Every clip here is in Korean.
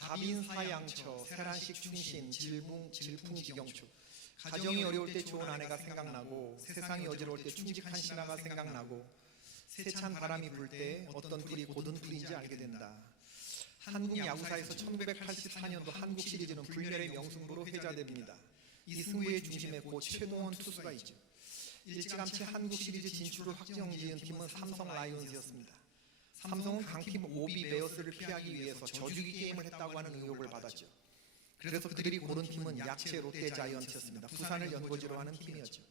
갑인사양처 세란식 충신 질풍지경추. 가정이 어려울 때 좋은 아내가 생각나고 세상이 어지러울 때 충직한 신하가 생각나고 세찬 바람이 불 때 어떤 풀이 고든 풀인지 알게 된다. 한국 야구사에서 1984년도 한국 시리즈는 불멸의 명승부로 회자됩니다. 이 승부의 중심에 고 최동원 투수가 있죠. 일찌감치 한국 시리즈 진출을 확정지은 팀은 삼성 라이온즈였습니다. 삼성은 강팀 오비 베어스를 피하기 위해서 저주기 게임을 했다고 하는 의혹을 받았죠. 그래서 그들이 고른 팀은 약체 롯데 자이언츠였습니다. 부산을 연고지로 하는 팀이었죠.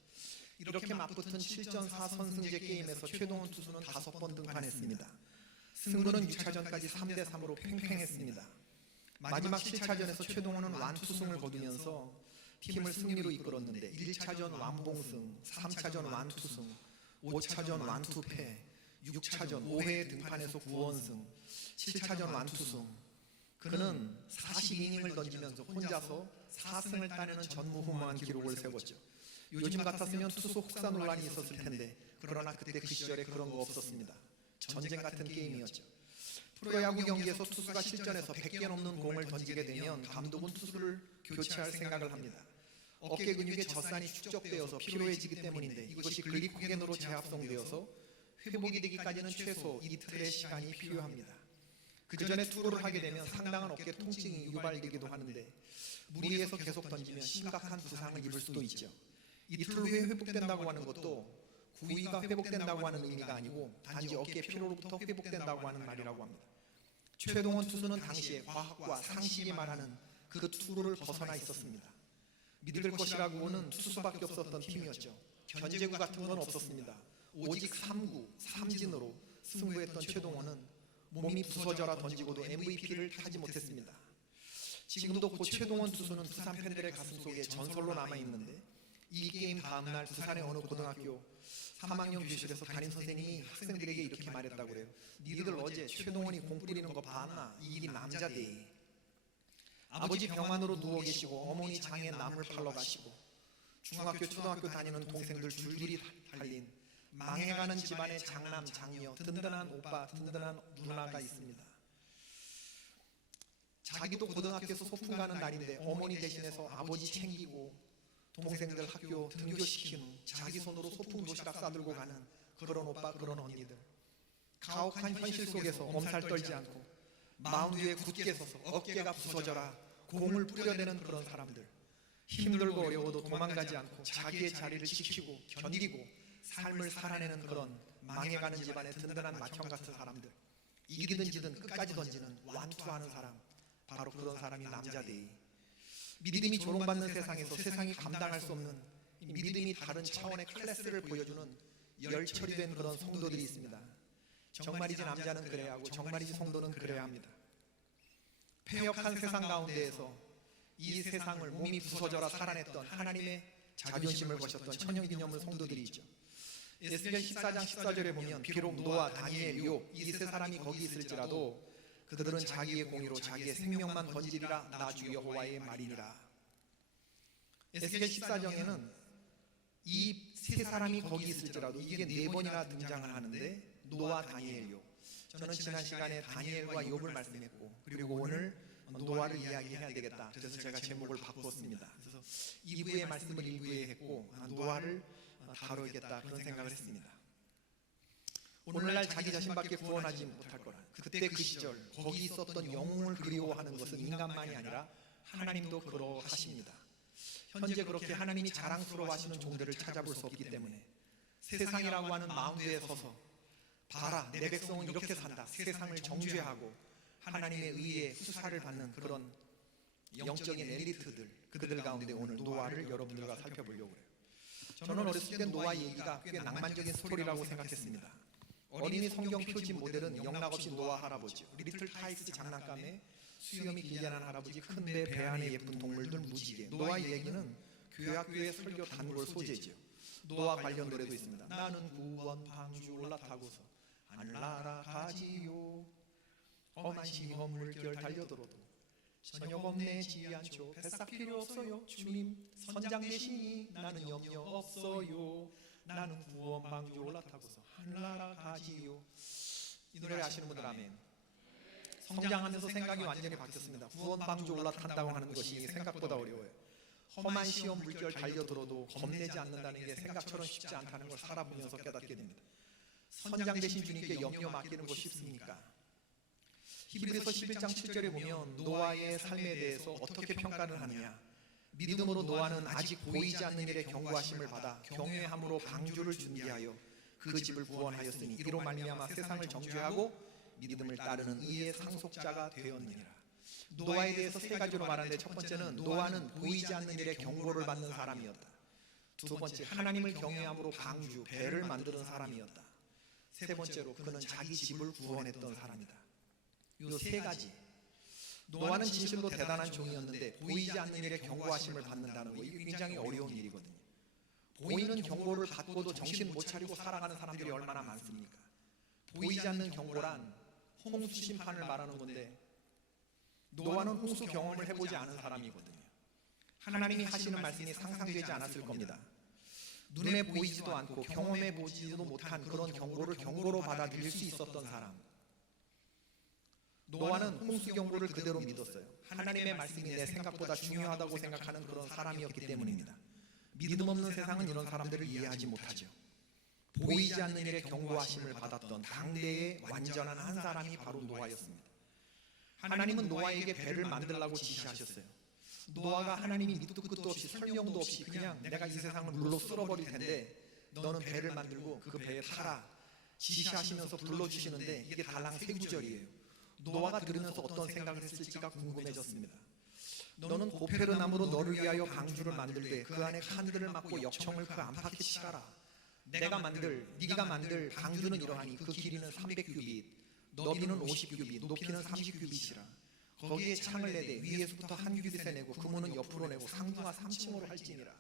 이렇게 맞붙은 7전 4선승제 게임에서 최동원 투수는 5번 등판했습니다. 승부는 6차전까지 3대3으로 팽팽했습니다. 마지막 7차전에서 최동원은 완투승을 거두면서 팀을 승리로 이끌었는데 1차전 완봉승, 3차전 완투승, 5차전 완투패, 6차전 5회 등판에서 9원승, 7차전 완투승. 그는 42이닝을 던지면서 혼자서 4승을 따내는 전무후무한 기록을 세웠죠. 요즘 같았으면 투수 혹사 논란이 있었을 텐데 그러나 그때 그 시절에 그런 거 없었습니다. 전쟁 같은 게임이었죠. 프로야구 경기에서 투수가 실전에서 100개 넘는 공을 던지게 되면 감독은 투수를 교체할 생각을 합니다. 어깨 근육에 젖산이 축적되어서 피로해지기 때문인데 이것이 글리코겐으로 재합성되어서 회복이 되기까지는 최소 이틀의 시간이 필요합니다. 그 전에 투구를 하게 되면 상당한 어깨 통증이 유발되기도 하는데 무리해서 계속 던지면 심각한 부상을 입을 수도 있죠. 이틀 후에 회복된다고 하는 것도 구위가 회복된다고 하는 의미가 아니고 단지 어깨 피로로부터 회복된다고 하는 말이라고 합니다. 최동원 투수는 당시에 과학과 상식이 말하는 그 투구를 벗어나 있었습니다. 믿을 것이라고는 투수밖에 없었던 팀이었죠. 견제구 같은 건 없었습니다. 오직 3구, 3진으로 승부했던 최동원은 몸이 부서져라 던지고도 MVP를 타지 못했습니다. 지금도 고 최동원 투수는 부산 팬들의 가슴속에 전설로 남아있는데 이 게임 다음날 부산의 어느 고등학교 3학년 교실에서 담임선생님이 학생들에게 이렇게 말했다고 그래요. 니들 어제 최동원이 공 뿌리는 거 봤나? 이 일이 남자대. 아버지 병환으로 누워 계시고 어머니 장에 나물 팔러 가시고 중학교 초등학교 다니는 동생들 줄줄이 달린 망해가는 집안의 장남 장녀 든든한 오빠 든든한 누나가 있습니다. 자기도 고등학교에서 소풍 가는 날인데 어머니 대신해서 아버지 챙기고 동생들 학교 등교시킨 후 자기 손으로 소풍 도시락 싸들고 가는 그런 오빠 그런 언니들. 가혹한 현실 속에서 엄살 떨지 않고 마운드 위에 굳게 서서 어깨가 부서져라 공을 뿌려대는 그런 사람들. 힘들고 어려워도 도망가지 않고 자기의 자리를 지키고 견디고 삶을 살아내는 그런 망해가는 집안의 든든한 맏형 같은 사람들. 이기든 지든 끝까지 던지는 완투하는 사람. 바로 그런 사람이 남자대이. 믿음이 조롱받는 세상에서 세상이 감당할 수 없는 믿음이 다른 차원의 클래스를 보여주는 열처리 된 그런 성도들이 있습니다. 정말이지 남자는 그래야 하고 정말이지 성도는 그래야 합니다. 폐역한 세상 가운데에서 이 세상을 몸이 부서져라 살아냈던 하나님의 자존심을 거셨던 천연기념물 성도들이 있죠. 에스겔 14장 14절에 보면 비록 노아, 다니엘, 욥 이 세 사람이 거기 있을지라도 그들은 자기의 공의로 자기의 생명만 던지리라. 나 주 여호와의 말이니라. 에스겔 14장에는 이 세 사람이 거기 있을지라도 이게 4번이나 등장을 하는데 노아, 다니엘, 욥. 저는 지난 시간에 다니엘과 욥을 말씀했고 그리고 오늘 노아를 이야기해야 되겠다. 그래서 제가 제목을 바꿨습니다. 그래서 2부의 말씀을 1부에 했고 노아를 다루겠다 그런 생각을 했습니다. 오늘날 자기 자신밖에 구원하지 못할 거라. 그때 그 시절 거기 있었던 영웅을 그리워하는 것은 인간만이 아니라 하나님도 그러하십니다. 현재 그렇게 하나님이 자랑스러워하시는 종들을 찾아볼 수 없기 때문에 세상이라고 하는 마운드에 서서 봐라 내 백성은 이렇게 산다. 세상을 정죄하고 하나님의 의에 수사를 받는 그런 영적인 엘리트들 그들 가운데 오늘 노아를 여러분들과 살펴보려고 해요. 저는 어렸을 때 노아 얘기가 꽤 낭만적인 스토리라고 생각했습니다. 어린이 성경 표지 모델은 영락없이 노아 할아버지, 리틀 타이스 장난감에 수염이 길게 난 할아버지, 큰 배 안에 예쁜 동물들 무지개. 노아 얘기는 교학교의 설교 단골 소재죠. 노아 관련 노래도 있습니다. 나는 구원 방주 올라타고서 하늘 날아가지요. 험한 시험 물결 달려들어도 전혀 겁내지 않죠. 뱃삭 필요 없어요. 주님 선장 대신이 나는 염려 없어요. 나는 구원 방주 올라타고서 하늘 날아가지요. 이 노래 아시는 분들 아멘. 성장하면서 생각이 완전히 바뀌었습니다. 구원 방주 올라탄다고 하는 것이 생각보다 어려워요. 험한 시험 물결 달려들어도 겁내지 않는다는 게 생각처럼 쉽지 않다는 걸 살아보면서 깨닫게 됩니다. 선장 되신 주님께 염려 맡기는 거 쉽습니까? 히브리서 11장 7절에 보면 노아의 삶에 대해서 어떻게 평가를 하느냐, 믿음으로 노아는 아직 보이지 않는 일에 경고하심을 받아 경외함으로 방주를 준비하여 그 집을 구원하였으니 이로 말미암아 세상을 정죄하고 믿음을 따르는 의의 상속자가 되었느니라. 노아에 대해서 세 가지로 말하는데, 첫 번째는 노아는 보이지 않는 일에 경고를 받는 사람이었다. 두 번째, 하나님을 경외함으로 방주, 배를 만드는 사람이었다. 세 번째로, 그는 자기 집을 구원했던 사람이다. 이 세 가지. 노아는 진실로 대단한 종이었는데 보이지 않는 일에 경고하심을 받는다는 거, 이게 굉장히 어려운 일이거든요. 보이는 경고를 받고도 정신 못 차리고 살아가는 사람들이 얼마나 많습니까? 보이지 않는 경고란 홍수 심판을 말하는 건데, 노아는 홍수 경험을 해보지 않은 사람이거든요. 하나님이 하시는 말씀이 상상되지 않았을 겁니다. 눈에 보이지도 않고 경험해 보지도 못한 그런 경고를 경고로 받아들일 수 있었던 사람. 노아는 홍수 경고를 그대로 믿었어요. 하나님의 말씀이 내 생각보다 중요하다고 생각하는 그런 사람이었기 때문입니다. 믿음 없는 세상은 이런 사람들을 이해하지 못하죠. 보이지 않는 일에 경고하심을 받았던 당대의 완전한 한 사람이 바로 노아였습니다. 하나님은 노아에게 배를 만들라고 지시하셨어요. 노아가 하나님이 밑도 끝도 없이 설명도 없이 그냥 내가 이 세상을 물로 쓸어버릴 텐데 너는 배를 만들고 그 배에 타라 지시하시면서 불러주시는데, 이게 달랑 세 구절이에요. 노아가 들으면서 어떤 생각을 했을지가 궁금해졌습니다. 너는 고페르나무로 너를 위하여 방주를 만들되 그 안에 칸들을 막고 역청을 그 안팎에 치가라. 네가 만들 방주는 이러하니 그 길이는 300규빗, 너비는 50규빗, 높이는 30규빗이라. 거기에 창을 내되 위에서부터 한 규빗에 내고 그 문은 옆으로 내고 상중하 3층으로 할지니라.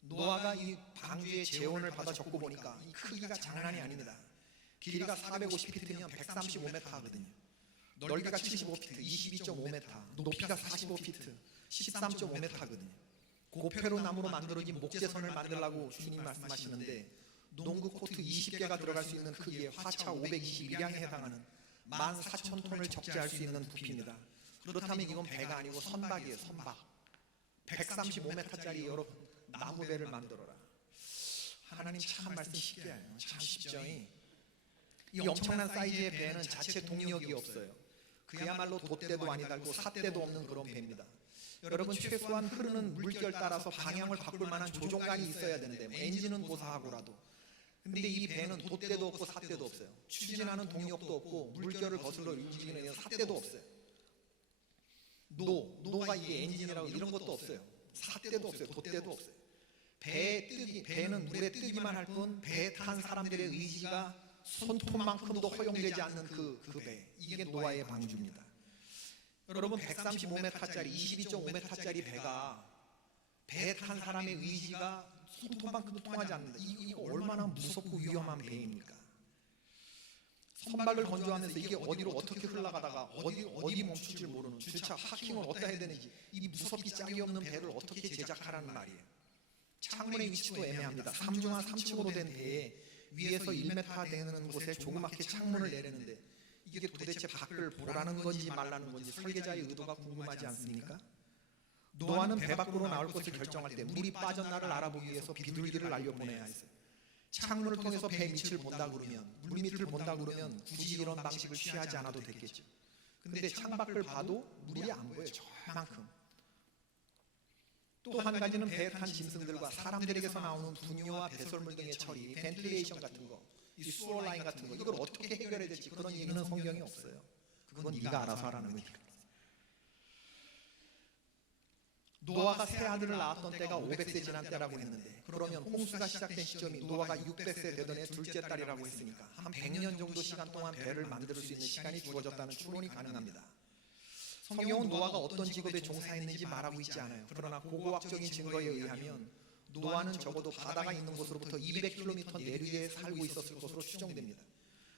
노아가 이 방주의 재원을 받아 적고 보니까 이 크기가 장난이 아닙니다. 길이가 450피트면 135m 하거든요. 넓이가 75피트, 22.5m, 높이가 45피트, 13.5m 하거든요. 고페로 나무로 만들어진 목재선을 만들라고 주님 말씀하시는데, 농구 코트 20개가 들어갈 수 있는 크기의 화차 521량에 해당하는 14,000톤을 적재할 수 있는 부피입니다. 그렇다면 이건 배가 아니고 선박이에요. 선박. 135m짜리 여러 나무 배를 만들어라. 하나님 참 말씀 쉽게 해요. 참 쉽죠. 이 엄청난 사이즈의 배는 자체 동력이 없어요. 그야말로 돛대도 아니 달고 삿대도 없는 그런 배입니다. 여러분, 최소한 흐르는 물결 따라서 방향을 바꿀 만한 조종관이 있어야 되는데, 엔진은 고사하고라도. 근데 이 배는 돛대도 없고 삿대도 없어요. 추진하는 동력도 없고 물결을 거슬러 움직이는 삿대도 없어요. 노가 이게 엔진이라고 이런 것도 없어요. 삿대도 없어요. 돛대도 없어요. 배는 물에 뜨기만 할 뿐 배에 탄 사람들의 의지가 손톱만큼도 허용되지 않는 그 배, 이게 노아의 방주입니다. 여러분, 135m짜리 22.5m짜리 배가 배에 탄 사람의 의지가 손톱만큼도 통하지 않는다. 이거 얼마나 무섭고 위험한 배입니까? 선박을 건조하면서 이게 어디로 어떻게 흘러가다가 어디 멈출 줄 모르는, 주차 파킹을 어디다 해야 되는지, 이 무섭기 짝이 없는 배를 어떻게 제작하라는 말이에요. 창문의 위치도 애매합니다. 3중하 3층으로 된 배에 위에서 1m 되는 곳에 조그맣게 창문을 내려는데, 이게 도대체 밖을 보라는 건지 말라는 건지 설계자의 의도가 궁금하지 않습니까? 노아는 배 밖으로 나올 것을 결정할 때 물이 빠졌나를 알아보기 위해서 비둘기를 날려보내야 했어요. 창문을 통해서 배 밑을 본다 그러면, 물 밑을 본다 그러면 굳이 이런 방식을 취하지 않아도 됐겠죠. 근데 창밖을 봐도 물이 안 보여요. 저만큼. 또 한 가지는 배에 탄 짐승들과 사람들에게서 나오는 분뇨와 배설물 등의 처리, 벤틸레이션 같은 거, 이 수어 라인 같은 거, 이걸 어떻게 해결해야 될지 그런 얘기는 성경에 없어요. 그건 네가 알아서 하라는 거니까. 노아가 세 아들을 낳았던 때가 500세 지난 때라고 했는데, 그러면 홍수가 시작된 시점이 노아가 600세 되던 해 둘째 딸이라고 했으니까 한 100년 정도 시간 동안 배를 만들 수 있는 시간이 주어졌다는 추론이 가능합니다. 성경은 노아가 어떤 직업에 종사했는지 말하고 있지 않아요. 그러나 고고학적인 증거에 의하면 노아는 적어도 바다가 있는 곳으로부터 200km 내륙에 살고 있었을 것으로 추정됩니다.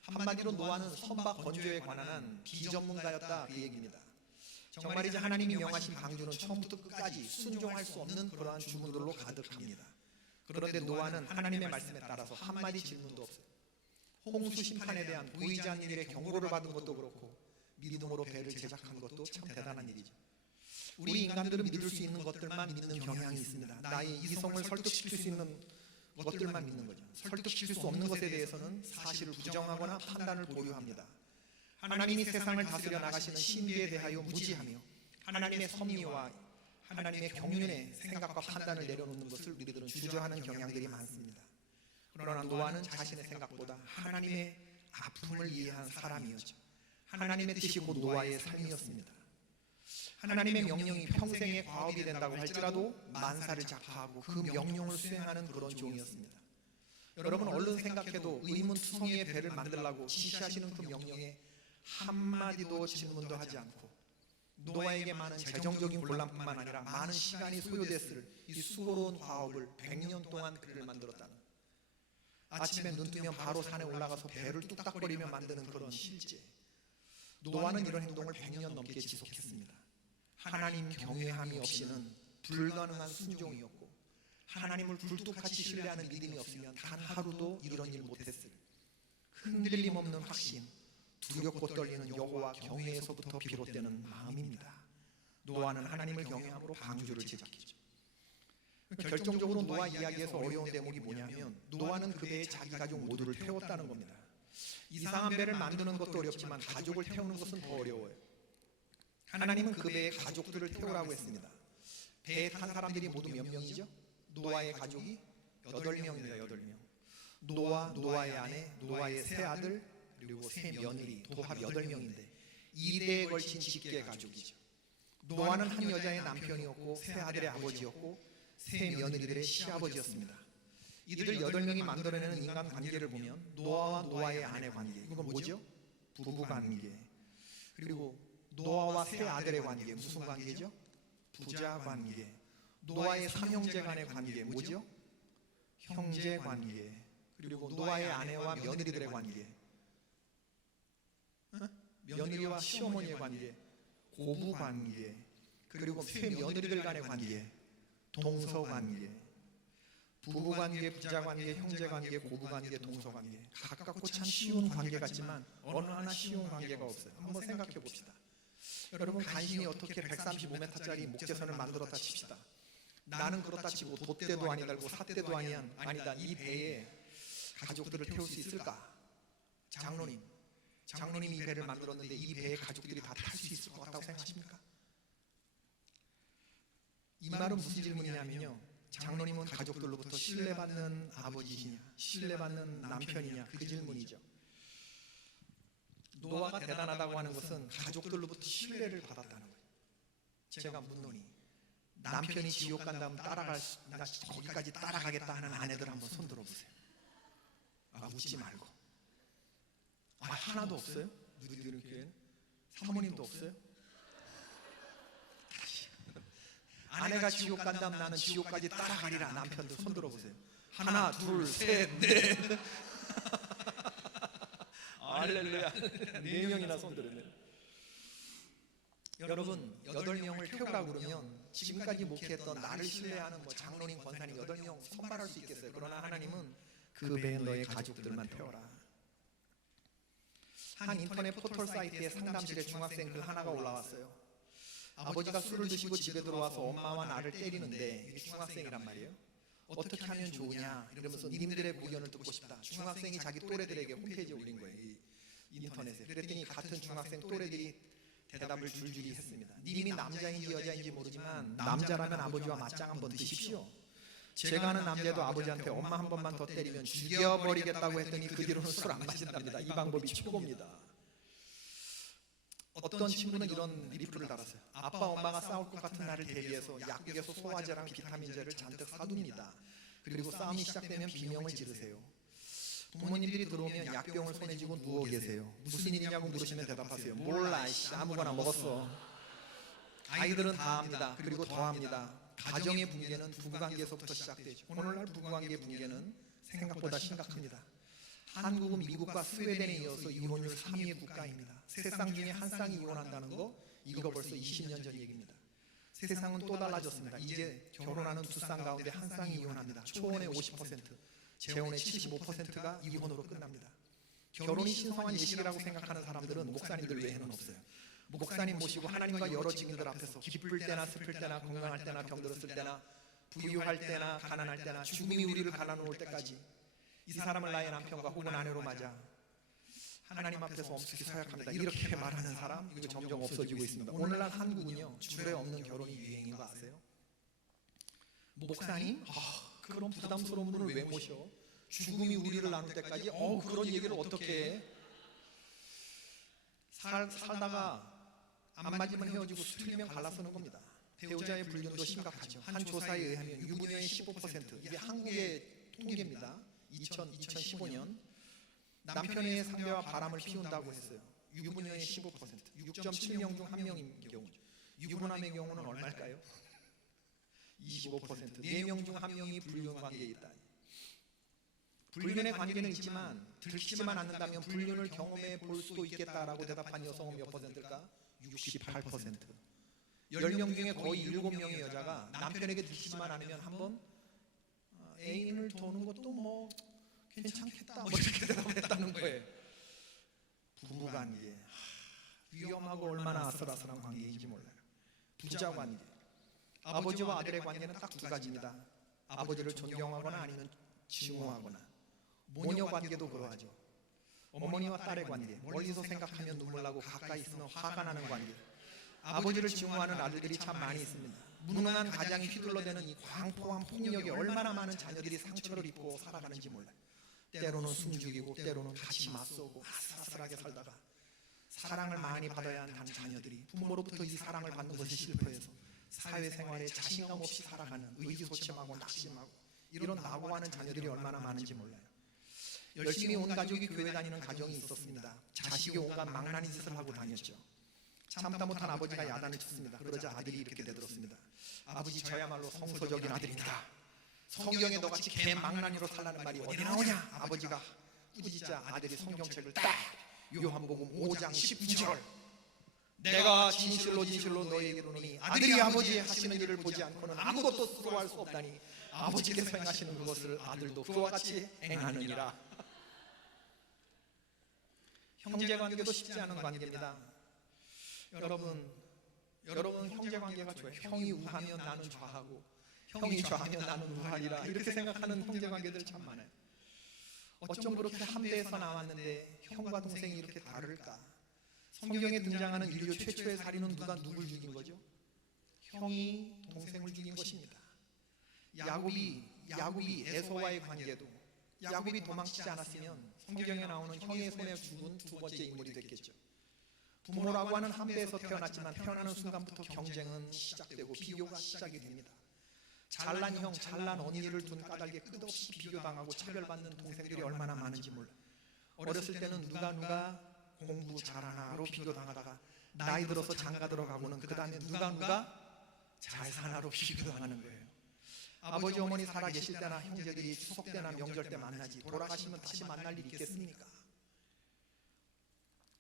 한마디로 노아는 선박 건조에 관한 비전문가였다, 그 얘기입니다. 정말이지 하나님이 명하신 방주는 처음부터 끝까지 순종할 수 없는 그러한 주문들로 가득합니다. 그런데 노아는 하나님의 말씀에 따라서 한마디 질문도 없어요. 홍수 심판에 대한 보이지 않는 일에 경고를 받은 것도 그렇고, 믿음으로 배를 제작한 것도 참 대단한 일이죠. 우리 인간들은 믿을 수 있는 것들만 믿는 경향이 있습니다. 나의 이성을 설득시킬 수 있는 것들만 믿는 거죠. 설득시킬 수 없는 것에 대해서는 사실을 부정하거나 판단을 보류합니다. 하나님이 세상을 다스려 나가시는 신비에 대하여 무지하며 하나님의 섭리와 하나님의 경륜의 생각과 판단을 내려놓는 것을 우리들은 주저하는 경향들이 많습니다. 그러나 노아는 자신의 생각보다 하나님의 아픔을 이해한 사람이었죠. 하나님의 뜻이 곧 노아의 삶이었습니다. 하나님의 명령이 평생의 과업이 된다고 할지라도 만사를 작파하고 그 명령을 수행하는 그런 종이었습니다. 여러분 얼른 생각해도 의문투성이의 배를 만들라고 지시하시는 그 명령에 한마디도 질문도 하지 않고 노아에게 많은 재정적인 곤란뿐만 아니라 많은 시간이 소요됐을 이 수고로운 과업을 100년 동안 그를 만들었다는, 아침에 눈 뜨면 바로 산에 올라가서 배를 뚝딱거리며 만드는 그런 실제. 노아는 이런 행동을 100년 넘게 지속했습니다. 하나님 경외함이 없이는 불가능한 순종이었고 하나님을 굴뚝같이 신뢰하는 믿음이 없으면 단 하루도 이런 일 못했을 흔들림 없는 확신, 두렵고 떨리는 여호와 경외에서부터 비롯되는 마음입니다. 노아는 하나님을 경외함으로 방주를 제작했죠. 결정적으로 노아 이야기에서 어려운 대목이 뭐냐면 노아는 그 배에 자기 가족 모두를 태웠다는 겁니다. 이상한 배를 만드는 것도 어렵지만 가족을 태우는 것은 더 어려워요. 하나님은 그 배에 가족들을 태우라고 했습니다. 배에 탄 사람들이 모두 몇 명이죠? 노아의 가족이 8명입니다. 8명. 노아, 노아의 아내, 노아의 세 아들, 그리고 세 며느리, 도합 8명인데 2대에 걸친 직계 가족이죠. 노아는 한 여자의 남편이었고 세 아들의 아버지였고 세 며느리들의 시아버지였습니다. 이들 8명이 만들어내는 인간관계를 보면 노아와 노아의 아내 관계, 이건 뭐죠? 부부관계. 그리고 노아와 세 아들의 관계, 무슨 관계죠? 부자관계. 노아의 3형제 간의 관계, 뭐죠? 형제관계. 그리고 노아의 아내와 며느리들의 관계, 며느리와 시어머니의 관계, 고부관계. 그리고 세 며느리들 간의 관계, 동서관계. 부부관계, 부자관계, 형제관계, 고부관계, 동서관계. 가깝고 참 쉬운 관계 같지만 어느 하나 쉬운 관계가 없어요. 한번 생각해 봅시다. 여러분 간신히 어떻게 135m짜리 목재선을 만들었다 칩시다. 나는 그렇다 치고 돛대도 아니달고 삿대도 아니다 이 배에 가족들을 태울 수 있을까? 장로님이 이 배를 만들었는데 이 배에 가족들이 다 탈 수 있을 것 같다고 생각하십니까? 이 말은 무슨 질문이냐면요, 장로님은 가족들로부터 신뢰받는 아버지시냐 신뢰받는 남편이냐, 그 질문이죠. 노아가 대단하다고 하는 것은 가족들로부터 신뢰를 받았다는 거예요. 제가 묻노니 남편이 지옥 간다면 거기까지 따라가겠다 하는 아내들 한번 손 들어보세요. 웃지 말고. 하나도 없어요? 누리들은 교회는? 사모님도 없어요? 아내가 지옥 간다면 나는 지옥까지 따라가리라. 남편들 손 들어보세요. 하나, 둘, 셋, 넷. 할렐루야. 4명이나 손 들었네. 여러분 8명을 태우라고 그러면 지금까지 목회했던 나를 신뢰하는 장로님, 권사님 8명 선발할 수 있겠어요. 그러나 하나님은 그 배에 너의 가족들만 태워라. 한 인터넷 포털 사이트에 상담실에 중학생 글 하나가 올라왔어요. 아버지가 술을 드시고 집에 들어와서 엄마와 나를 때리는데, 이게 중학생이란 말이에요. 어떻게 하면 좋으냐 이러면서 님들의 의견을 듣고 싶다. 중학생이 자기 또래들에게 홈페이지에 올린 거예요, 이 인터넷에. 그랬더니 같은 중학생 또래들이 대답을 줄줄이 했습니다. 님이 남자인지 여자인지 모르지만 남자라면 아버지와 맞짱 한번 드십시오. 제가 아는 남자도 아버지한테 엄마 한 번만 더 때리면 죽여버리겠다고 했더니 그 뒤로는 술 안 마신답니다. 이 방법이 최고입니다. 어떤 친구는 이런 리플을 달았어요. 아빠 엄마가 싸울 것 같은 날을 대비해서 약국에서 소화제랑 비타민제를 잔뜩 사둡니다. 그리고 싸움이 시작되면 비명을 지르세요. 부모님들이 들어오면 약병을 손에 쥐고 누워 계세요. 무슨 일이냐고 물으시면 대답하세요. 몰라, 아무거나 먹었어. 아이들은 다 합니다. 그리고 더 합니다. 가정의 붕괴는 부부관계에서부터 시작되죠. 오늘날 부부관계 붕괴는 생각보다 심각합니다. 한국은 미국과 스웨덴에 이어서 이혼율 3위의 국가입니다. 세상 중에 한 쌍이 이혼한다는 거, 이거 벌써 20년 전 얘기입니다. 세상은 또 달라졌습니다. 이제 결혼하는 두 쌍 가운데 한 쌍이 이혼합니다. 초혼의 50%, 재혼의 75%가 이혼으로 끝납니다. 결혼이 신성한 예식이라고 생각하는 사람들은 목사님들 외에는 없어요. 목사님 모시고 하나님과 여러 증인들 앞에서 기쁠 때나 슬플 때나 건강할 때나 병들었을 때나 부유할 때나 가난할 때나 죽음이 우리를 갈라놓을 때까지 이 사람을 나의 남편과 혹은 아내로 맞아 하나님 앞에서 엄숙히 서약합니다. 이렇게 말하는 사람 이거 점점 없어지고 있습니다. 오늘날 한국은요 줄에 없는 결혼이 유행인 거 아세요? 목사님? 그런 부담스러운 분을 왜 모셔? 죽음이 우리를 나눌 때까지 그런 얘기를 어떻게 해? 살다가 안 맞으면 헤어지고 틀리면 갈라서는 겁니다. 배우자의 불륜도 심각하죠. 한 조사에 의하면 유부녀의 15%, 이게 한국의 통계입니다. 2015년 남편의 상대와 바람을 피운다고 했어요. 유부녀의 15%, 6.7명 중 1명인 경우. 유부남의 경우는 얼마일까요? 25%, 4명 중 1명이 불륜 관계에 있다. 불륜의 관계는 있지만 들키지만 않는다면 불륜을 경험해 볼 수도 있겠다라고 대답한 여성은 몇 퍼센트일까? 68%. 10명 중에 거의 7명의 여자가 남편에게 들키지만 않으면 한번 애인을 도는 것도 뭐 괜찮겠다 뭐 이렇게 대답했다는 거예요. 부부관계 위험하고 얼마나 아슬아슬한 관계인지 몰라요. 부자관계, 아버지와 아들의 관계는 딱 두 가지입니다. 아버지를 존경하거나 아니면 증오하거나. 모녀관계도 그러하죠. 어머니와 딸의 관계, 멀리서 생각하면 눈물 나고 가까이 있으면 화가 나는 관계. 아버지를 증오하는 아들들이 참 많이 있습니다. 무능한 가장이 휘둘러대는 이 광포한 폭력에 얼마나 많은 자녀들이 상처를 입고 살아가는지 몰라요. 때로는 숨죽이고 때로는 같이 맞서고 아슬아슬하게 살다가 사랑을 많이 받아야 하는 자녀들이 부모로부터 이 사랑을 받는 것에 실패해서 사회생활에 자신감 없이 살아가는 의기소침하고 낙심하고 이런 낙오하는 자녀들이 얼마나 많은지 몰라요. 열심히 온 가족이 교회 다니는 가정이 있었습니다. 자식이 온갖 망나니 짓을 하고 다녔죠. 참다 못한 아버지가 야단을 쳤습니다. 그러자 아들이 이렇게 되들었습니다. 아버지 저야말로 성서적인 아들입니다. 성경에 너같이 개망나니로 살라는 말이 어디 나오냐? 아버지가 꾸짖자 아들이 성경책을 딱 요한복음 5장 19절 내가 진실로 너희에게 이르노니 아들이 아버지 하시는 일을 보지 않고는 아무것도 스스로 할 수 없다니 아버지께서 행하시는 그것을 아들도 그와 같이 행하느니라. 형제관계도 쉽지 않은 관계입니다. 여러분 형제관계가 좋아요. 형이 우하면 나는 좌하고 형이 좌하면 나는 우하리라 이렇게 생각하는 형제관계들 참 많아요. 어쩜 그렇게 함대에서 나왔는데 형과 동생이 이렇게 다를까? 성경에 등장하는 인류 최초의 살인은 누가 누굴 죽인 거죠? 형이 동생을 죽인 것입니다. 야곱이 에서와의 관계도 야곱이 도망치지 않았으면 성경에 나오는 형의 손에 죽은 두 번째 인물이 됐겠죠. 부모라고 하는 함대에서 태어났지만 태어나는 순간부터 경쟁은 시작되고 비교가 시작이 됩니다. 잘난 형, 잘난 언니를 둔 까닭에 끝없이 비교당하고 차별받는 동생들이 얼마나 많은지 몰라요. 어렸을 때는 누가 공부 잘하나로 비교당하다가 나이 들어서 장가 들어가고는 그 다음에 누가 잘 사나로 비교당하는 거예요. 아버지 어머니 살아 계실 때나 형제들이 추석 때나 명절 때 만나지 돌아가시면 다시 만날 일이 있겠습니까?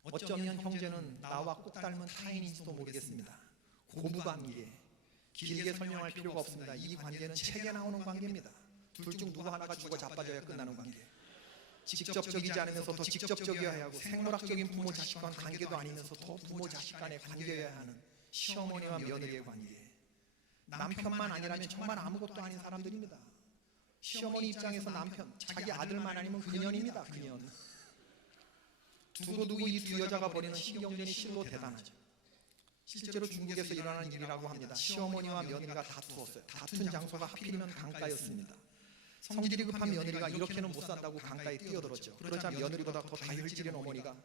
어쩌면 형제는 나와 꼭 닮은 타인인지도 모르겠습니다. 고부관계 길게 설명할 필요가 없습니다. 이 관계는 책에 나오는 관계입니다. 둘 중 누구 하나가 죽어 자빠져야 끝나는 관계. 직접적이지 않으면서 더 직접적이어야 하고 생물학적인 부모 자식 간 관계도 아니면서 더 부모 자식 간의 관계여야 하는 시어머니와 며느리의 관계. 남편만 아니라면 정말 아무것도 아닌 사람들입니다. 시어머니 입장에서 남편, 자기 아들만 아니면 그년입니다. 그년. 두고두고 이 두 여자가 벌이는 신경전이 실로 대단하죠. 실제로 중국에서 일어나는 일이라고 합니다. 시어머니와 며느리가 다투었어요. 다툰 장소가 하필이면 강가였습니다. 성질이 급한 며느리가 이렇게는 못 산다고 강가에 뛰어들었죠. 그러자 며느리보다 더 다혈질인 어머니가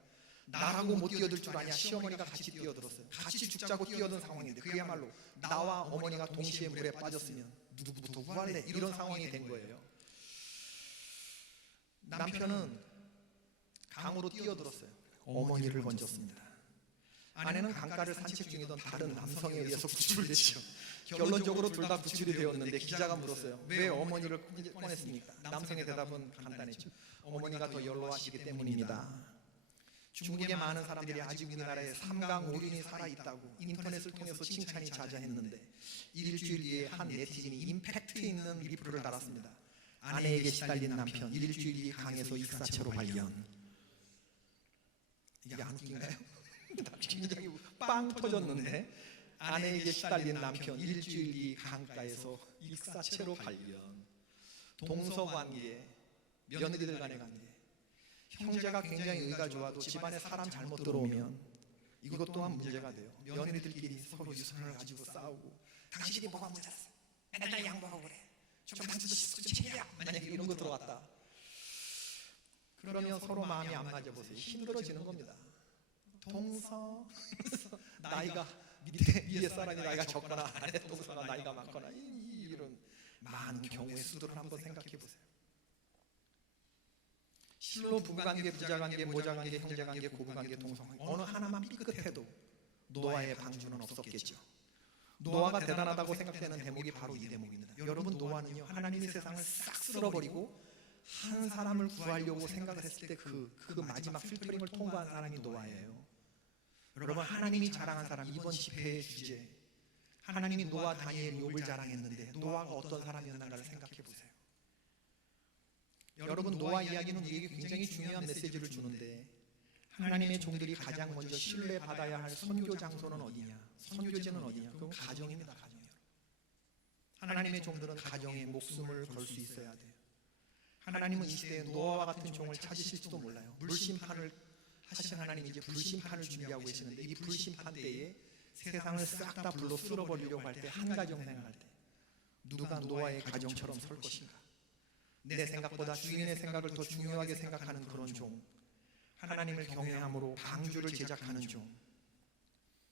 나라고 못 뛰어들 줄 아냐 시어머니가 같이 뛰어들었어요. 같이 죽자고 뛰어든 상황인데 그야말로 나와 어머니가 동시에 물에 빠졌으면 누구부터 구할래? 이런 상황이 된 거예요. 남편은 강으로 뛰어들었어요. 어머니를 건졌습니다. 아내는 강가를 산책 중이던 다른 남성에 의해서 구출됐죠. 결론적으로 둘 다 구출이 되었는데 기자가 물었어요. 왜 어머니를 꺼냈습니까? 남성의 대답은 간단했죠. 어머니가 더 연로하시기 때문입니다. 중국의 많은 사람들이 아직 우리나라에 삼강오륜이 살아있다고 인터넷을 통해서 칭찬이 자자했는데 일주일 뒤에 한 네티즌이 임팩트 있는 리플을 달았습니다. 아내에게 시달린 남편 일주일 뒤 강에서 익사체로 발견. 이게 안 웃긴가요? 굉장히 빵 터졌는데 아내에게 시달린 남편 일주일이 강가에서 익사체로 발견. 동서관계, 며느리들 간의 관계, 형제가 굉장히 의가 좋아도 집안에 사람 잘못 들어오면 이것 또한 문제가 돼요. 며느리들끼리 서로 유선을 가지고 싸우고 당신이 뭐가 문제였어? 맨날 양보하고 그래. 좀 당신도 좀 챙겨. 만약에 이런 거 들어왔다. 그러면 서로 마음이 안 맞아 보세요. 힘들어지는 겁니다. 동서 나이가 위에 사람이 나이가 적거나 아래 동서가 나이가 많거나 이런 많은 경우의 수들을 한번 생각해 보세요. 실로 부부관계, 부자관계, 모자관계, 형제관계, 고부관계, 동성관계 어느 하나만 삐끗해도 노아의 방주는 없었겠죠. 노아가 대단하다고 생각되는 대목이 바로 이 대목입니다. 여러분, 노아는요 하나님이 세상을 싹 쓸어버리고 한 사람을 구하려고 생각을 했을 때 그 마지막 필터링을 통과한 사람이 노아예요. 여러분, 하나님이 자랑한 사람, 이번 집회의 주제, 하나님이 노아, 다니엘, 욥을 자랑했는데 노아가 어떤 사람이었는가를 생각해 보세요. 여러분, 노아 이야기는 우리에게 굉장히 중요한 메시지를 주는데 하나님의 종들이 가장 먼저 신뢰받아야 할 선교 장소는 어디냐, 선교지는 어디냐? 그건 가정입니다. 가정이요. 하나님의 종들은 가정에 목숨을 걸 수 있어야 돼요. 하나님은 이 시대에 노아와 같은 종을 찾으실지도 몰라요. 물심판을 하신 하나님이 이제 불심판을 준비하고 계시는데 이 불심판 때에 세상을 싹 다 불로 쓸어버리려고 할 때 한 가정 생각할 때 누가 노아의 가정처럼 설 것인가? 내 생각보다 주인의 생각을 더 중요하게 생각하는 그런 종, 하나님을 경외함으로 방주를 제작하는 종,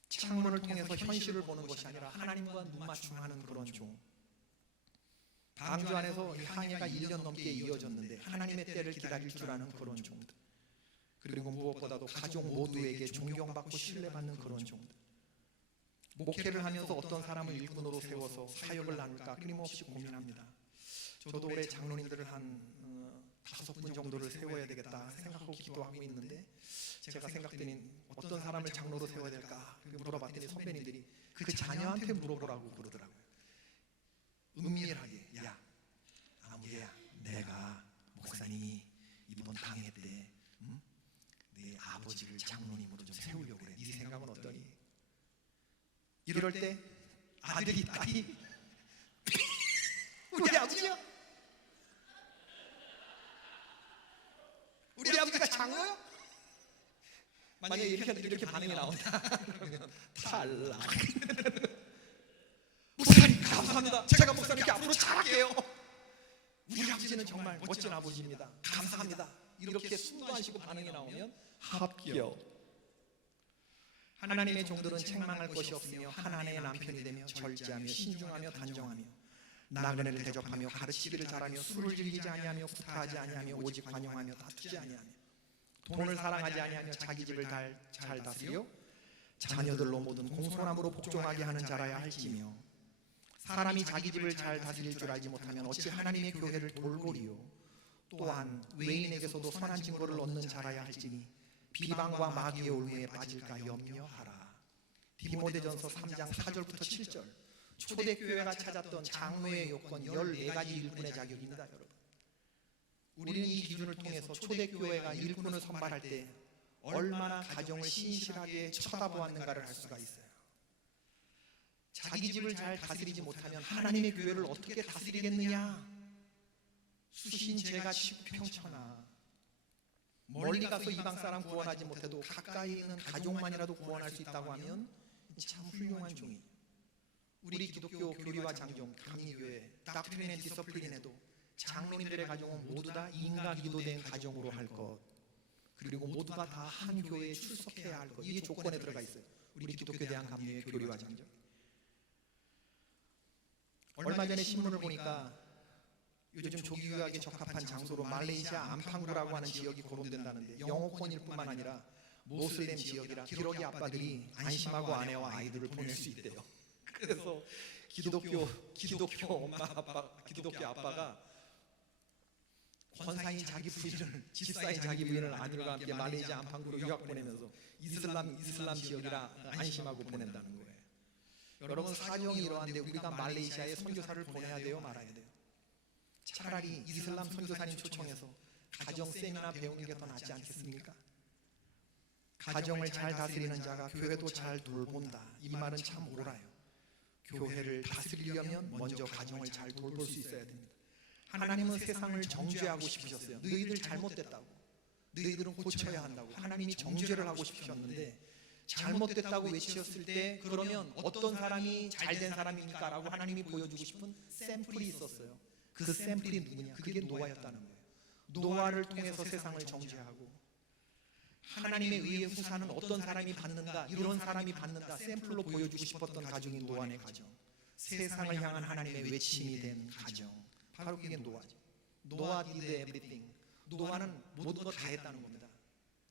창문을 통해서 현실을 보는 것이 아니라 하나님과 눈맞춤하는 그런 종. 방주 안에서 항해가 1년 넘게 이어졌는데 하나님의 때를 기다릴 줄 아는 그런 종들. 그리고 무엇보다도 가족 모두에게 존경받고 신뢰받는 그런 종들. 목회를 하면서 어떤 사람을 일꾼으로 세워서 사역을 나눌까 끊임없이 고민합니다. 저도 올해 장로님들을 한 5분 정도를 세워야 되겠다 생각하고 기도하고 있는데 제가 생각되는 어떤 사람을 장로로 세워야 될까 물어봤더니 선배님들이 그 자녀한테 물어보라고 그러더라고요. 은밀하게, 야 아무개야, 내가 목사님이 이번 당회 때 네 아버지를 장로님으로 좀 세우려고 그래. 네 생각은 어떠니? 이럴 때 아들이, 딸이 우리 아버지야? 우리 아버지가 장로야? 만약에 이렇게 반응이 나온다 그러면 탈락. 목사님 감사합니다. 제가 목사님께 앞으로 잘할게요. 우리 아버지는 정말 멋진 아버지입니다. 감사합니다. 이렇게 숨도 안 쉬고 반응이 나오면 합격. 하나님의 종들은 책망할 것이 없으며 한 아내의 남편이 되며 절제하며 신중하며 단정하며 나그네를 대접하며 가르치기를 잘하며 술을 즐기지 아니하며 구타하지 아니하며 오직 관용하며 다투지 아니하며 돈을 사랑하지 아니하며 자기 집을 잘 다스려 자녀들로 모든 공손함으로 복종하게 하는 자라야 할지며 사람이 자기 집을 잘 다스릴 줄 알지 못하면 어찌 하나님의 교회를 돌보리요. 또한 외인에게서도 선한 증거를 얻는 자라야 할지니 비방과 마귀의 올무에 빠질까 염려하라. 디모데전서 3장 4절부터 7절. 초대교회가 찾았던 장로의 요건 14가지 일꾼의 자격입니다. 여러분, 우리는 이 기준을 통해서 초대교회가 일꾼을 선발할 때 얼마나 가정을 신실하게 쳐다보았는가를 알 수가 있어요. 자기 집을 잘 다스리지 못하면 하나님의 교회를 어떻게 다스리겠느냐? 수신 제가 평천하. 멀리 가서 이방 사람 구원하지 못해도 가까이 있는 가족만이라도 구원할 수 있다고 하면 참 훌륭한 종이. 우리 기독교 교리와 장정, 감리교회, 닥트린 앤 디서플린에도 장로님들의 가정은 모두 다 인과 기도된 가정으로 할 것, 그리고 모두가 다 한 교회에 출석해야 할 것, 이게 조건에 들어가 있어요. 우리 기독교 대한 감리의 교리와 장정. 얼마 전에 신문을 보니까 요즘 조기교육에 적합한 장소로 말레이시아 암팡구라고 하는 지역이 거론된다는데 영어권일 뿐만 아니라 모슬렘 지역이라 기러기 아빠들이 안심하고 아내와 아이들을 보낼 수 있대요. 그래서 기독교 엄마 아빠, 기독교 아빠가 권사인 자기 부인을, 집사인 자기 부인을 아들과 함께 말레이시아 암팡구로 유학 보내면서 이슬람 지역이라 안심하고 보낸다는 거예요. 여러분, 사정이 이러한데 우리가 말레이시아에 선교사를 보내야 돼요, 말아야 돼요? 차라리 이슬람 선교사님 초청해서 가정 세미나 배우는 게 더 낫지 않겠습니까? 가정을 잘 다스리는 자가 교회도 잘 돌본다. 이 말은 참 옳아요. 교회를 다스리려면 먼저 가정을 잘 돌볼 수 있어야 됩니다. 하나님은 세상을 정죄하고 싶으셨어요. 너희들 잘못됐다고, 너희들은 고쳐야 한다고 하나님이 정죄를 하고 싶으셨는데, 잘못됐다고 외치셨을 때 그러면 어떤 사람이 잘된 사람입니까? 라고 하나님이 보여주고 싶은 샘플이 있었어요. 그 샘플이 누구냐? 그게 노아였다는 거예요. 노아를 통해서 세상을 정죄하고, 하나님의 의의 후사는 어떤 사람이 받는다, 이런 사람이 받는다 샘플로 보여주고 싶었던 가정이 노아의 가정. 세상을 향한 하나님의 외침이 된 가정, 바로 그게 노아죠. 노아 did everything. 노아는 모든 것 다 했다는 겁니다.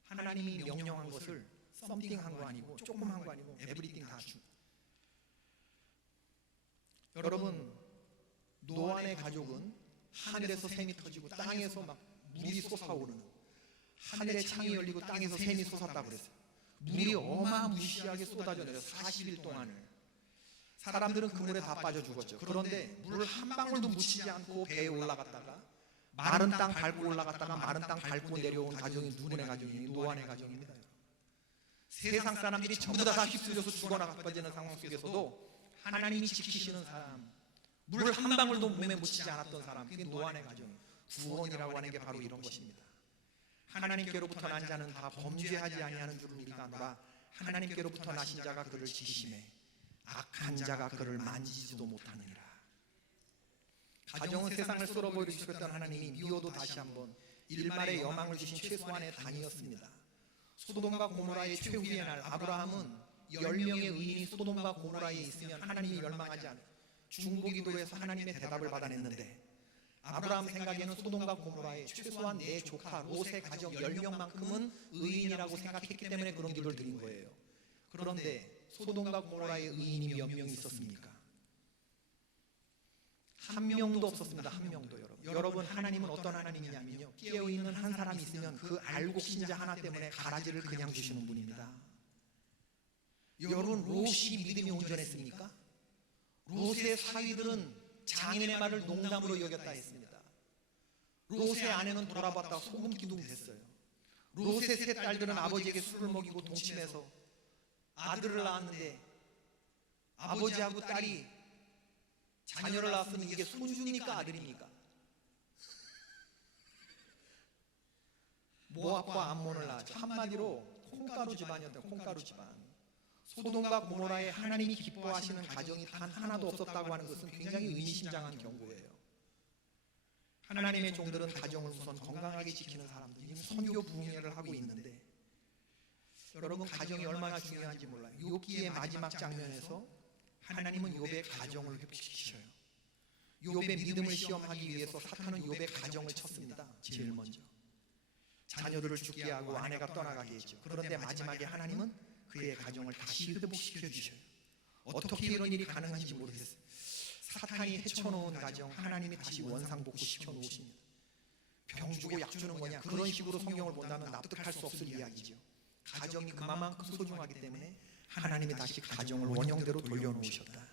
하나님이 명령한 것을 something 한 거 아니고, 조금 한 거 아니고 everything 다 주. 여러분, 노아의 가족은 하늘에서 샘이 터지고 땅에서 막 물이 솟아오르는, 하늘의 창이 열리고 땅에서 샘이 솟았다고 그랬어요. 물이 어마무시하게 쏟아져 내려 40일 동안을. 사람들은 그 물에 다 빠져 죽었죠. 그런데 물 한 방울도 묻히지 않고 배에 올라갔다가 마른 땅 밟고 올라갔다가 마른 땅 밟고 내려온 가정이 누구네 가정이니? 노아의 가정입니다. 세상 사람들이 전부 다 휩쓸려서 죽어나가빠지는 상황 속에서도 하나님이 지키시는 사람, 물 한 방울도 몸에 묻히지 않았던 사람, 그게 노아의 가정. 구원이라고 하는 게 바로 이런 것입니다. 하나님께로부터 난 자는 다 범죄하지 아니하는 줄 우리가 아노라. 하나님께로부터 나신 자가 그를 지키심에 악한 자가 그를 만지지도 못하느니라. 가정은 세상을 썰어버리고 싶었던 하나님이 미워도 다시 한번 일말의 여망을 주신 최소한의 단위였습니다. 소돔과 고모라의 최후의 날, 아브라함은 10명의 의인이 소돔과 고모라에 있으면 하나님이 멸망하지 않아요. 중보기도에서 하나님의 대답을 받아냈는데, 아브라함 생각에는 소돔과 고모라의 최소한 내 조카 롯의 가족 10명만큼은 의인이라고 생각했기 때문에 그런 기도를 드린 거예요. 그런데 소돔과 고모라의 의인이 몇 명이 있었습니까? 한 명도 없었습니다. 한 명도. 여러분, 하나님은 어떤 하나님이냐면요, 깨어있는 한 사람이 있으면 그 알곡 신자 하나 때문에 가라지를 그냥 주시는 분입니다. 여러분, 롯이 믿음이 온전했습니까? 롯의 사위들은 장인의 말을 농담으로 여겼다 했습니다. 롯의 아내는 돌아봤다가 소금 기둥 됐어요. 롯의 세 딸들은 아버지에게 술을 먹이고 동침해서 아들을 낳았는데, 아버지하고 딸이 자녀를 낳았으면 이게 손주입니까? 아들입니까? 모압과 암몬을 낳았죠. 한마디로 콩가루 집안이었던 콩가루 집안. 소돔과 고모라에 하나님이 기뻐하시는 가정이 단 하나도 없었다고 하는 것은 굉장히 의미심장한 경고예요. 하나님의 종들은 가정을 우선 건강하게 지키는 사람들이 선교 부흥회를 하고 있는데, 여러분, 가정이 얼마나 중요한지 몰라요. 욥기의 마지막 장면에서 하나님은 욥의 가정을 회복시키셔요. 욥의 믿음을 시험하기 위해서 사탄은 욥의 가정을 쳤습니다. 제일 먼저 자녀들을 죽게 하고 아내가 떠나가게 했죠. 그런데 마지막에 하나님은 그의 가정을 다시 회복시켜 주셔요. 어떻게 이런 일이 가능한지 모르겠어요. 사탄이 헤쳐놓은 가정 하나님이 다시 원상복구시켜 놓으십니다. 병 주고 약 주는 거냐, 그런 식으로 성경을 본다면 납득할 수 없을 이야기죠. 가정이 그만큼 소중하기 때문에 하나님이 다시 가정을 원형대로 돌려놓으셨다.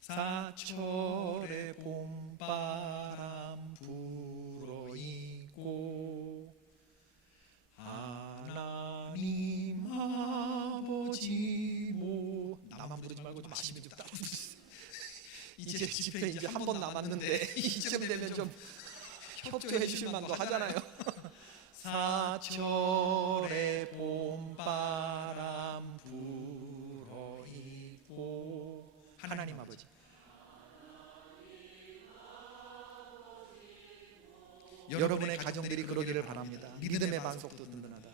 사철의 봄바람 불어있고 하나님 아버지 모, 나만 부르지 말고 좀 마시면 좀 따로 부르세요. 이제 집회 이제 한 번 남았는데 이쯤 되면 좀 협조해 주실 만도 하잖아요. 사철의 봄바람 불어있고 하나님 아버지, 여러분의 가정들이 그러기를 바랍니다. 믿음의 반석도 든든하다.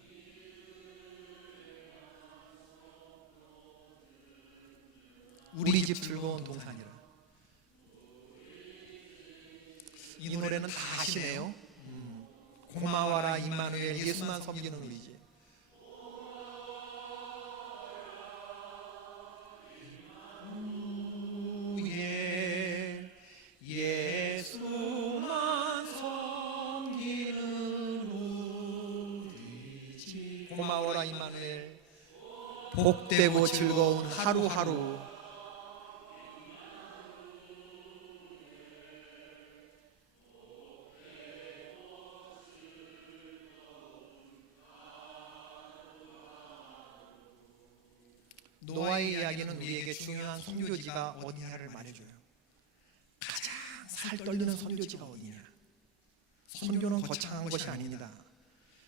우리 집 즐거운 동산이라. 이 노래는 다 아시네요. 고마워라 임마누엘, 예수만 섬기는 우리 집. 예수만 섬기는 우리 집. 고마워라 임마누엘, 복되고 즐거운 하루하루. 노아의 이야기는 우리에게 중요한 선교지가 어디냐를 말해줘요. 가장 살 떨리는 선교지가 어디냐. 선교는 거창한 것이 아닙니다.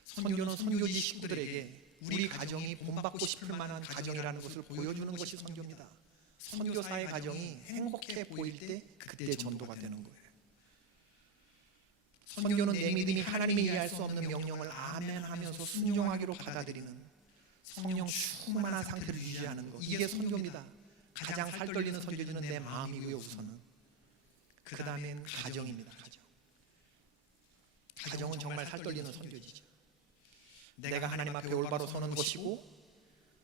선교는 선교지 식구들에게 우리 가정이 본받고 싶을 만한 가정이라는 것을 보여주는 것이 선교입니다. 선교사의 가정이 행복해 보일 때 그때 전도가 되는 거예요. 선교는 내 믿음이 하나님이 이해할 수 없는 명령을 아멘 하면서 순종하기로 받아들이는 성령 충만한 상태를 유지하는 것, 이게 선교입니다. 가장 살 떨리는 선교지는 내 마음이고요. 우선은 그 다음엔 가정입니다. 가정은 정말 살 떨리는 선교지죠. 내가 하나님 앞에 올바로 서는 것이고,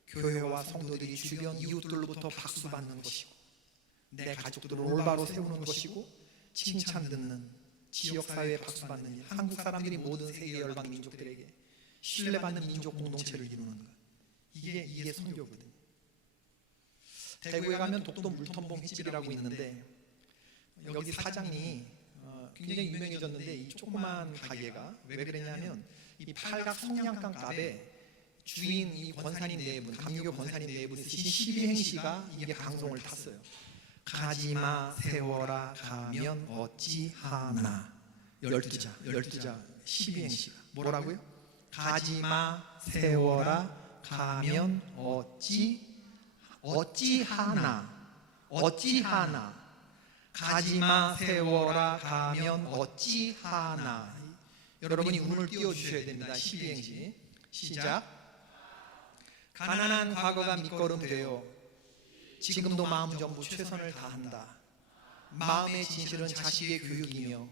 교회와 성도들이 주변 이웃들로부터 박수 받는 것이고, 내 가족들을 올바로 세우는 것이고, 칭찬 듣는 지역사회에 박수 받는 일, 한국 사람들이 모든 세계 열방 민족들에게 신뢰받는 민족 공동체를 이루는 것, 이게 선교거든요. 대구에 가면 독도 물텀봉 횟집이라고 있는데, 여기 사장이 굉장히 유명해졌는데, 이 조그만 가게가 왜 그랬냐면, 이 팔각 성냥강 값에 주인 이 권사님 네 분, 강유교 권사님 네 분이 쓰신 12행시가 이게 방송을 탔어요. 가지마 세워라 가면 어찌하나. 12자 12행시가 뭐라고요? 가지마 세워라 가면 어찌하나. 가지마 세워라 가면 어찌하나. 여러분이 운을 띄워주셔야 됩니다. 12행시 시작. 가난한 과거가 밑거름 되어 지금도 마음 전부 최선을 다한다. 마음의 진실은 자식의 교육이며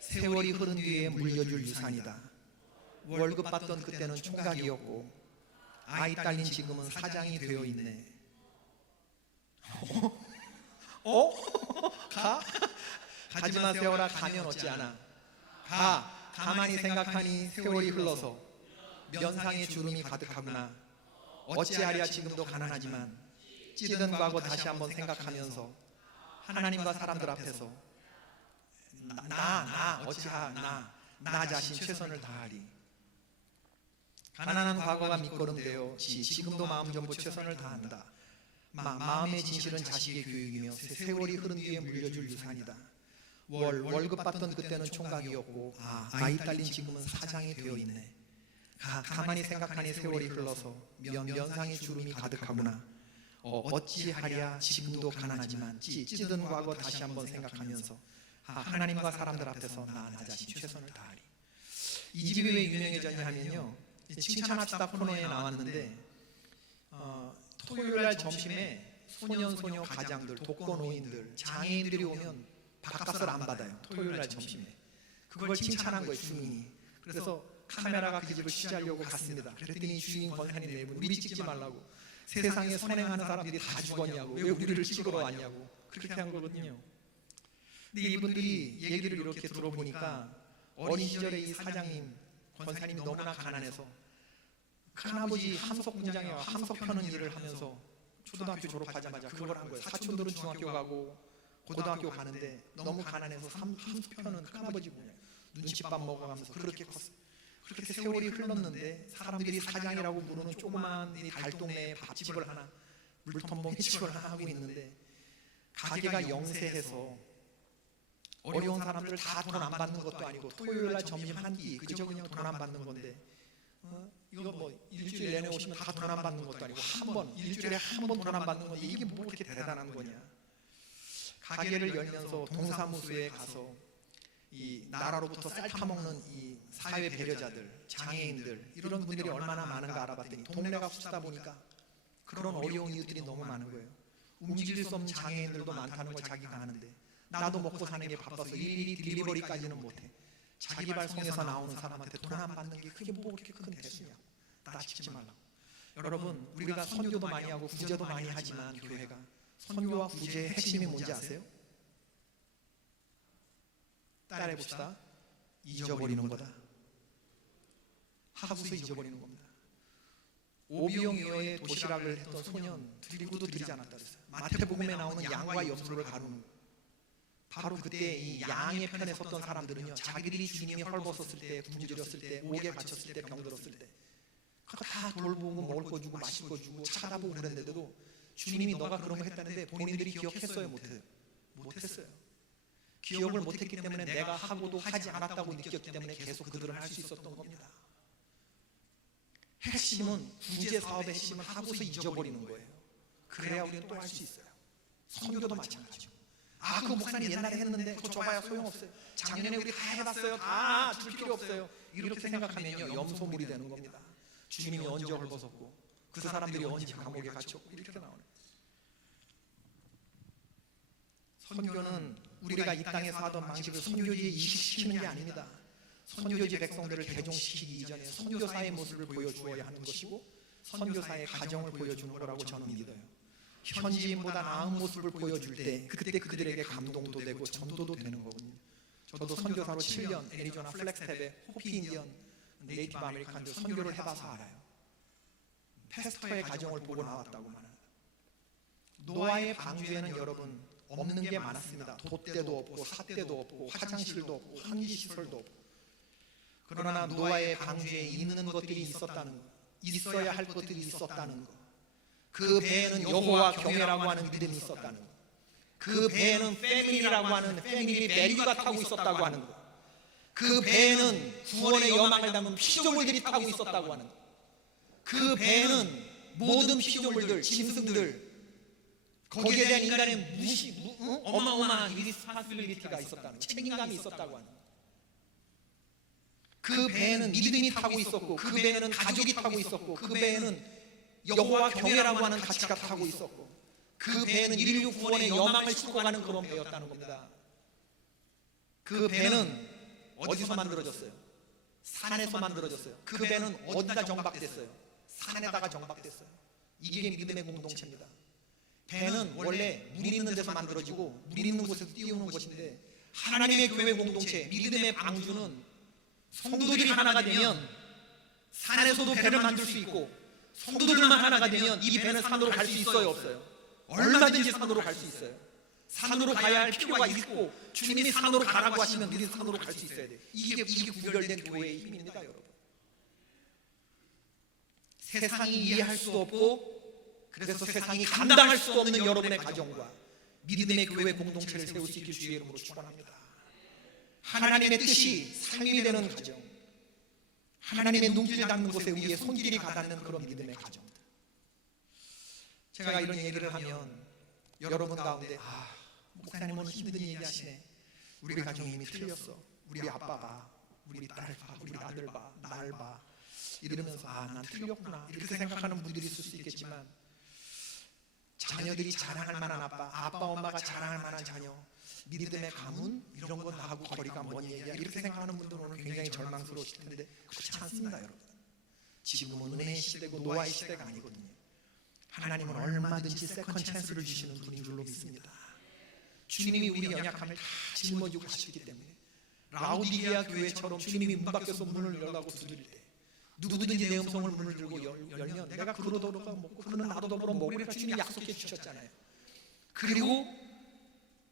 세월이 흐른 뒤에 물려줄 유산이다. 월급 받던 그때는 총각이었고 아이 딸린 지금은 사장이 되어 있네. 가지마 세워라 가면 어찌하나. 가만히 생각하니 세월이 흘러서 면상에 주름이 가득하구나. 어찌하랴 지금도 가난하지만 찌든 과거 다시 한번 생각하면서 하나님과 사람들 앞에서 나 자신 최선을 다하리. 가난한 과거가 밑거름되어 지금도 마음 전부 최선을 다한다. 마음의 진실은 자식의 교육이며 세월이 흐른 뒤에 물려줄 유산이다. 월급 받던 그때는 총각이었고 아이 딸린 지금은 사장이 되어 있네. 가만히 생각하니 세월이 흘러서 면상에 주름이 가득하구나. 어찌하랴 지금도 가난하지만 찌든 과거 다시 한번 생각하면서 하나님과 사람들 앞에서 나 자신 최선을 다하리. 이 집이 왜 유명해졌냐 하면요, 칭찬합시다 코너에 나왔는데 토요일날 점심에 소년소녀 가장들, 독거노인들, 장애인들이 오면 밥값을 안 받아요. 토요일날 점심에 그걸 칭찬한 거예요, 주인이. 그래서 카메라가 그 집을 취재하려고 갔습니다. 그랬더니 주인 권사님 네 분, 우리 찍지 말라고, 세상에 선행하는 사람들이 다 죽었냐고, 왜 우리를 찍으러 왔냐고 그렇게 한 거거든요. 근데 이분들이 얘기를 이렇게 들어보니까 어린 시절에 이 사장님, 권사님이 너무나 가난해서 큰아버지 함석 공장에 함석 펴는 일을 하면서 초등학교 졸업하자마자 그걸 한 거예요. 사촌들은 중학교 가고 고등학교 가는데 너무 가난해서 함석 펴는 큰아버지 공장 눈칫밥 먹어가면서 그렇게 컸어요. 그렇게 세월이 흘렀는데 사람들이 사장이라고 부르는 조그만 이 달동네에 밥집을 하나, 물텀봉 횟집을 하나 하고 있는데, 가게가 영세해서 어려운 사람들 다 돈 안 받는 것도 아니고 토요일날 점심 한 끼 그저 그냥 돈 안 받는 건데, 이거 뭐 일주일 내내 오시면 다 돈 안 받는 것도 아니고 일주일에 한 번 돈 안 받는 건데 이게 뭐 그렇게 대단한 거냐. 가게를 열면서 동사무소에 가서 이 나라로부터 쌀 타먹는 이 사회 배려자들, 장애인들, 이런 분들이 얼마나 많은가 알아봤더니 동네가 숲다 보니까 그런 어려운 이웃들이 너무 많은 거예요. 움직일 수 없는 장애인들도 많다는 걸 자기가 아는데, 나도 먹고 사는 게 바빠서 일일이 딜리버리까지는 못해. 자기 발송에서 나오는 사람한테 돈 안 받는 게 그게 뭐 그렇게 큰 대수냐. 따지지 말라고. 여러분, 우리가 선교도 많이 하고 구제도 많이 하지만 교회가 선교와 구제의 핵심이 뭔지 아세요? 따라해봅시다. 잊어버리는 거다. 하고서 잊어버리는 겁니다. 오비용 유어의 도시락을 했던 소년 들고도 드리지 않았다 그랬어요. 마태복음에 나오는 양과 염소를 가루는 거. 바로 그때 이 양의 편에 섰던 사람들은요, 자기들이 주님이 헐벗었을 때, 굶주렸을 때, 옥에 갇혔을 때, 병들었을 때 다 돌보고 먹을 거 주고 마실 거 주고 찾아보고 그랬는데도 주님이 너가 그런 거 했다는데 본인들이 기억했어요? 못해요? 못했어요. 기억을 못했기 때문에 내가 하고도 하지 않았다고 느꼈기 때문에 계속 그들은 할 수 있었던 겁니다. 핵심은 구제 사업의 핵심은 하고서 잊어버리는 거예요. 그래야 우리는 또 할 수 있어요. 선교도 마찬가지죠. 그 목사님 옛날에 했는데 그거 줘봐야 소용없어요. 작년에 우리 다 해봤어요. 다 줄 필요 없어요. 이렇게 생각하면요 염소물이 되는 겁니다. 주님이 언제 헐벗었고 그 사람들이 언제 감옥에 갇혔고 이렇게 나오는 거예요. 선교는 우리가 이 땅에서 하던 방식을 선교지에 이식시키는 게 아닙니다. 선교지 백성들을 대종시키기 이전에 선교사의 모습을 보여주어야 하는 것이고 선교사의 가정을 보여주는 거라고 저는 믿어요. 현지인보다 나은 모습을 보여줄 때 그때 그들에게 감동도 되고 전도도 되는 거거든요. 저도 선교사로 7년 애리조나 플렉스탭에 호피 인디언 네이티브 아메리칸들 선교를 해봐서 알아요. 패스터의 가정을 보고 나왔다고 말합니다. 노아의 방주에는 여러분 없는 게 많았습니다. 돛대도 없고 삿대도 없고 화장실도 없고 환기시설도 없고. 그러나 노아의 방주에 있는 것들이 있었다는 것, 있어야 할 것들이 있었다는 것, 그 배에는 여호와 경외라고 하는 믿음이 있었다는 것, 그 배에는 패밀리라고 하는 패밀리 밸류가 타고 있었다고 하는 것, 그 배에는 구원의 여망을 담은 피조물들이 타고 있었다고 하는 것, 그 배에는 모든 피조물들, 짐승들, 거기에 대한 인간의 어마어마한 리스파스빌리티가 있었다는, 책임감이 있었다고 하는, 그 배에는 믿음이 타고 있었고, 그 배에는 가족이 타고 있었고, 그 배에는 여호와 경외라고 하는 가치가 타고 있었고, 그 배에는 인류 구원의 여망을 싣고 가는 그런 배였다는 겁니다. 그 배는 어디서 만들어졌어요? 산에서 만들어졌어요. 그 배는 어디다 정박됐어요? 산에다가 정박됐어요. 이게 믿음의 공동체입니다. 배는 원래 물 있는 데서 만들어지고 물 있는 곳에서 띄우는 것인데, 하나님의 교회 공동체, 믿음의 방주는 성도들이 하나가 되면 산에서도 배를 만들 수 있고, 성도들만 하나가 되면 이 배는 산으로 갈 수 있어요, 없어요? 얼마든지 산으로 갈 수 있어요. 산으로 가야 할 필요가 있고, 주님이 산으로 가라고 하시면 우리는 산으로 갈 수 있어야 돼요. 이게 구별된 교회의 힘입니다, 여러분. 세상이 이해할 수 없고, 그래서 세상이 감당할 수 없는 여러분의 가정과 믿음의 교회 공동체를 세울 수 있길 주의 이름으로 축원합니다. 하나님의 뜻이 상인이 되는 가정, 하나님의 눈길 닿는 곳에 우리의 손길이 가닿는 그런 믿음의 가정들. 제가 이런 얘기를 하면 여러분 가운데 목사님은 힘든 얘기 하시네, 우리 가정이 이미 틀렸어, 우리 아빠 봐, 우리 딸 봐, 우리 아들 봐, 날 봐, 이러면서 난 틀렸구나 이렇게 생각하는 분들이 있을 수 있겠지만, 자녀들이 자랑할 만한 아빠 엄마가 자랑할 만한 자녀, 믿음의 가문, 이런 건 나하고 거리가 먼 얘기야 이렇게 생각하는 분들은 오늘 굉장히 절망스러우실 텐데 그렇지 않습니다, 여러분. 지금은 은혜의 시대고 노아의 시대가 아니거든요. 하나님은 얼마든지 세컨 찬스를 주시는 분인 줄로 믿습니다. 주님이 우리 연약함을 다 짊어지고 가시기 때문에 라오디게아 교회처럼 주님이 문 밖에서 문을 열라고 두드릴 때 누구든지 내 음성을 문을 들고 열면 내가 그로 더불어 먹고 그는 나도 더불어 먹으리라 주님이 약속해 주셨잖아요. 그리고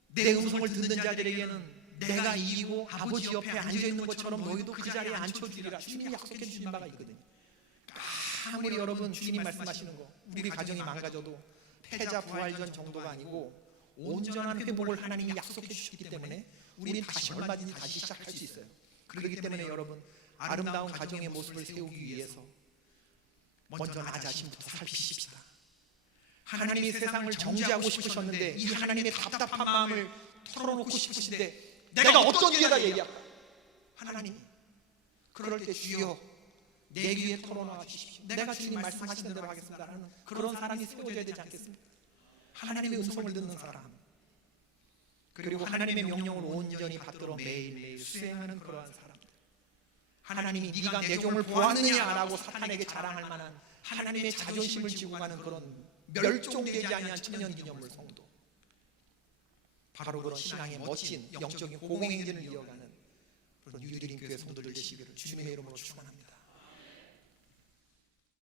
내 음성을 듣는 자들에게는 내가 이기고 아버지 옆에 앉아있는 것처럼 너희도 그 자리에 앉혀주리라 주님이 약속해 주신 바가 있거든요. 아무리 여러분 주님 말씀하시는 거 우리 가정이 망가져도 패자 부활전 정도가 아니고 온전한 회복을 하나님이 약속해 주셨기 때문에 우리는 다시 얼마든지 다시 시작할 수 있어요. 그렇기 때문에 여러분 아름다운 가정의 모습을 세우기 위해서 먼저 나 자신부터 살피십시다. 하나님이 세상을 정죄하고 싶으셨는데 이 하나님의 답답한 마음을 털어놓고 싶으신데 내가 어떤 기회다 얘기할까? 하나님이 그럴 때 주여 내 귀에 털어놔 주십시오. 내가 주님 말씀하시는 대로 하겠습니다 하는 그런 사람이 세워져야 되지 않겠습니까? 하나님의 음성을 듣는 사람, 그리고 하나님의 명령을 온전히 받들어 매일매일 수행하는 그러한 사람들. 하나님이 네가 내 종을 보았느냐라고 사탄에게 자랑할 만한 하나님의 자존심을 지고 가는 그런 멸종되지 아니한 천년기념물 성도, 바로 그런 신앙의 멋진 영적인 공공행진을 이어가는 그런 유드림 교회 성도들 되시기를 주님의 이름으로 축원합니다.